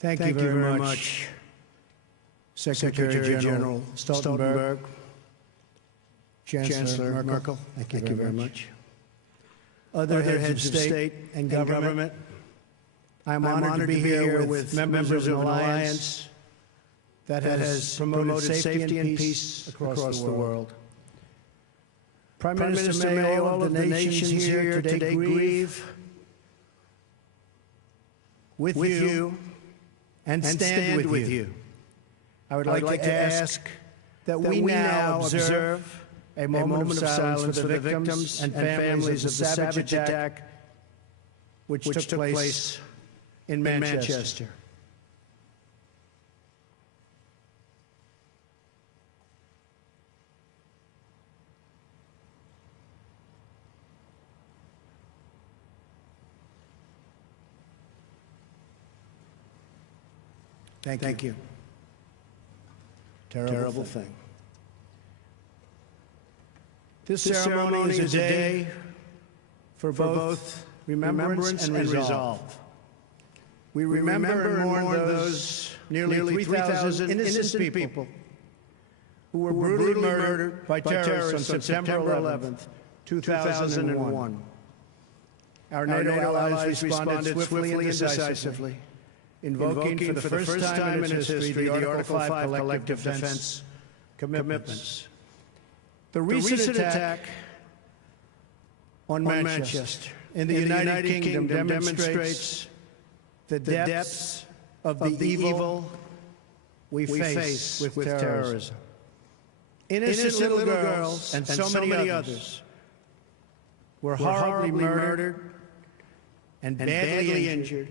Thank you very much, Secretary General Stoltenberg, Chancellor Merkel. Thank you very much. Other heads of state and government. I'm honored to be here with members of an alliance that has promoted safety and peace across the world. Prime Minister, may all of the nations here today grieve with you and stand with you. I would like to ask that we now observe a moment of silence for the victims and families of the savage attack which took place in Manchester. Thank you. Terrible thing. This ceremony is a day for both remembrance and resolve. We remember and mourn those nearly 3,000 innocent people who were brutally murdered by terrorists on September 11th, 2001. Our NATO allies responded swiftly and decisively, invoking for the first time in its history the Article 5 collective defense commitments. The recent attack on Manchester in the United Kingdom demonstrates the depths of the evil we face with terrorism. Innocent little girls and so many others were horribly murdered and badly injured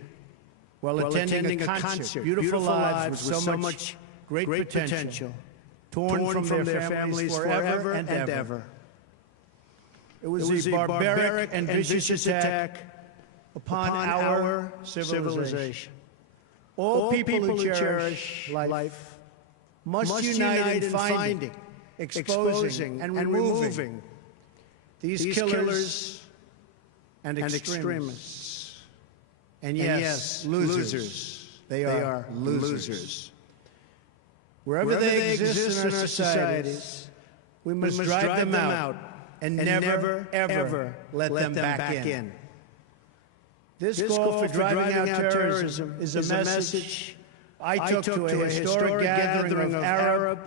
while attending a concert. Beautiful lives with so much great potential, torn from their families forever and ever. It was a barbaric and vicious attack upon our civilization. All people who cherish life must unite in finding, exposing, and removing these killers and extremists. And yes, losers. They are losers. Wherever they exist in our societies, we must drive them out and never, ever let them back in. This call for driving out terrorism is a message I took to a historic gathering of Arab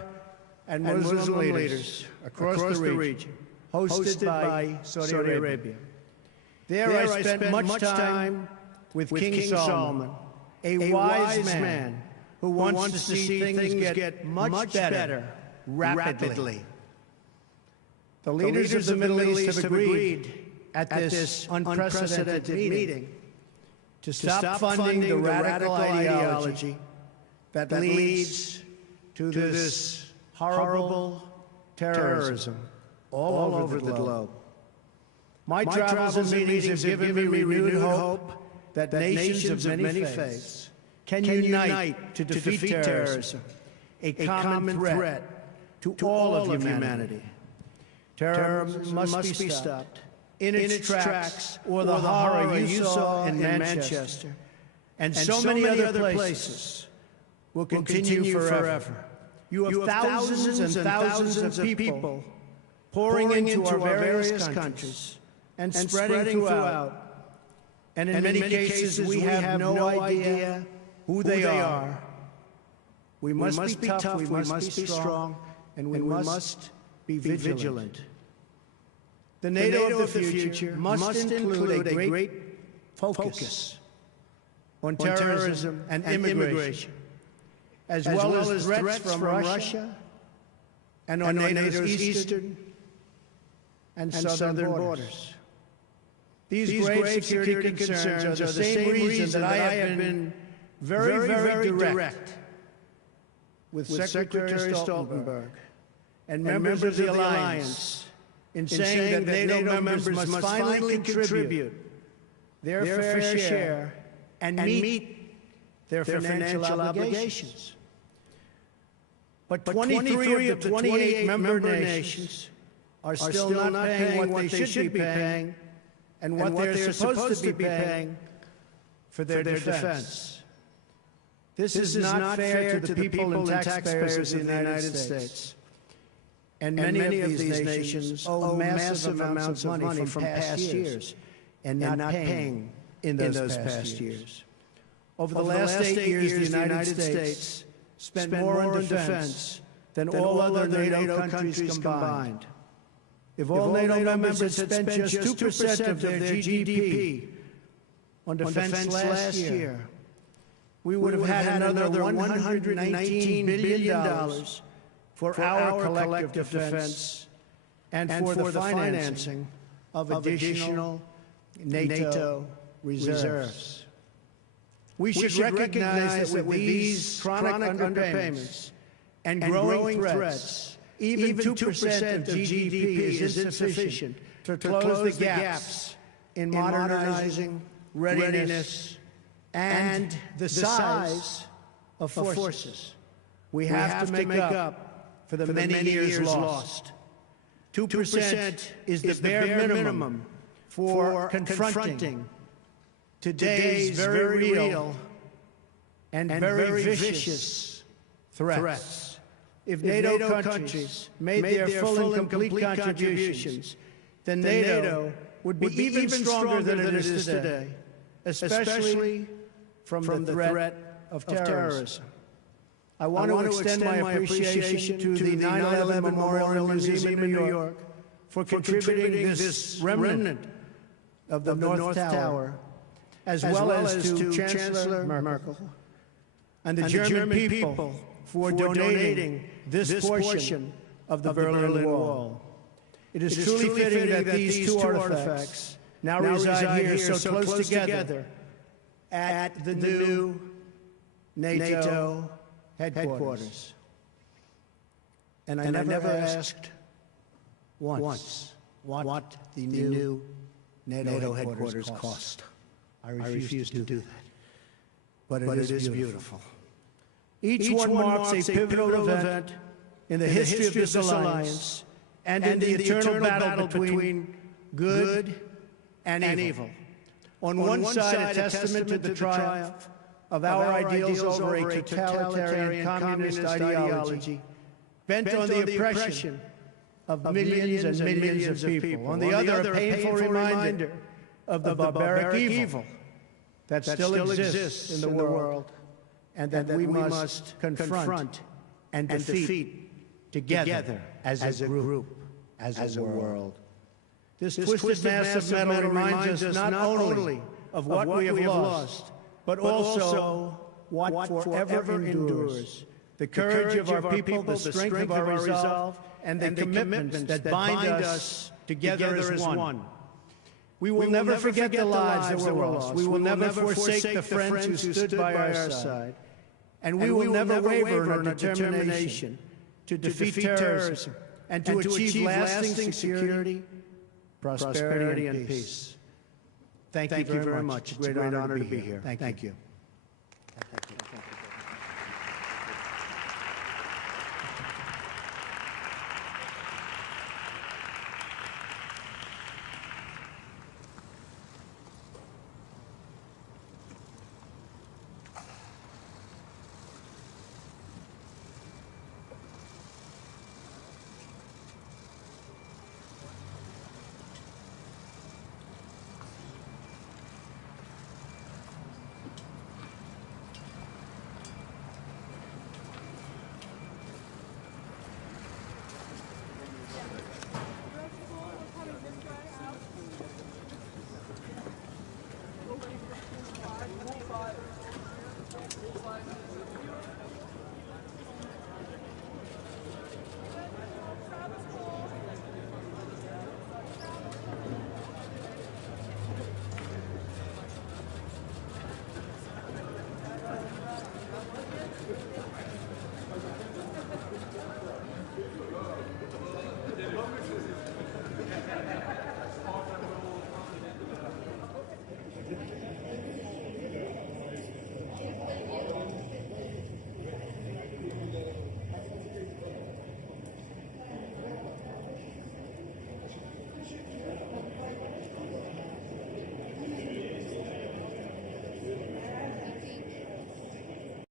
and Muslim leaders across the region, hosted by Saudi Arabia. There I spent much time with King Solomon, a wise man who wants to see things get much better rapidly. The leaders of the Middle East have agreed at this unprecedented meeting to stop funding the radical ideology that leads to this horrible terrorism all over the globe. My travels and meetings have given me renewed hope that nations of many faiths can unite to defeat terrorism, a common threat to all of humanity. Terrorism must be stopped in its tracks, or the horror you saw in Manchester and so many other places will continue forever. You have thousands and thousands of people pouring into our various countries and spreading throughout. And in many cases, we have no idea who they are. We must be tough, we must be strong, and we must be vigilant. The NATO of the future must include a great focus on terrorism and immigration, as well as threats from Russia and on NATO's eastern and southern borders. These grave security concerns are the same reason that I have been very direct with Secretary Stoltenberg and members of the alliance in saying that NATO members must finally contribute their fair share and meet their financial obligations. But 23 of the 28 member nations are still not paying what they should be paying and what they're supposed to be paying for their defense. This is not fair to the people and taxpayers of the United States. And many of these nations owe massive amounts of money from past years and not paying in those past years. Over the last 8 years, the United States spent more on defense than all other NATO countries combined. If all NATO members had spent just 2% of their GDP on defense last year, we would have had another $119 billion for our collective defense and for the financing of additional NATO reserves. We should recognize that with these chronic underpayments and growing threats, even 2% of GDP is insufficient to close the gaps in modernizing, readiness, and the size of forces. We have to make up for the many years lost. 2% is the bare minimum for confronting today's very real and very vicious threats. If NATO countries made their full and complete contributions, then NATO would be even stronger than it is today, especially from the threat of terrorism. I want to extend my appreciation to the 9/11 Memorial Museum in New York for contributing this remnant of the North Tower, as well as to Chancellor Merkel and the German people for donating this portion of the Berlin Wall. It is truly fitting that these two artifacts now reside here so close together at the new NATO headquarters. And I never asked once what the new NATO headquarters cost. I refuse to do that. But it is beautiful. Each one marks a pivotal event in the history of this alliance and in the eternal battle between good and evil. On one side, a testament to the triumph of our ideals over a totalitarian communist ideology bent on the oppression of millions and millions of people. On the other, a painful reminder of the barbaric evil that still exists in the world and that we must confront and defeat together as a group, as a world. This twisted mass of metal reminds us not only of what we have lost, but also what forever endures. The courage of our people, the strength of our resolve, and the commitments that bind us together as one. We will never forget the lives that were lost. We will never forsake the friends who stood by our side. And we will never waver in our determination to defeat terrorism and to achieve lasting security, prosperity, and peace. Thank you very much. It's a great honor to be here. Thank you.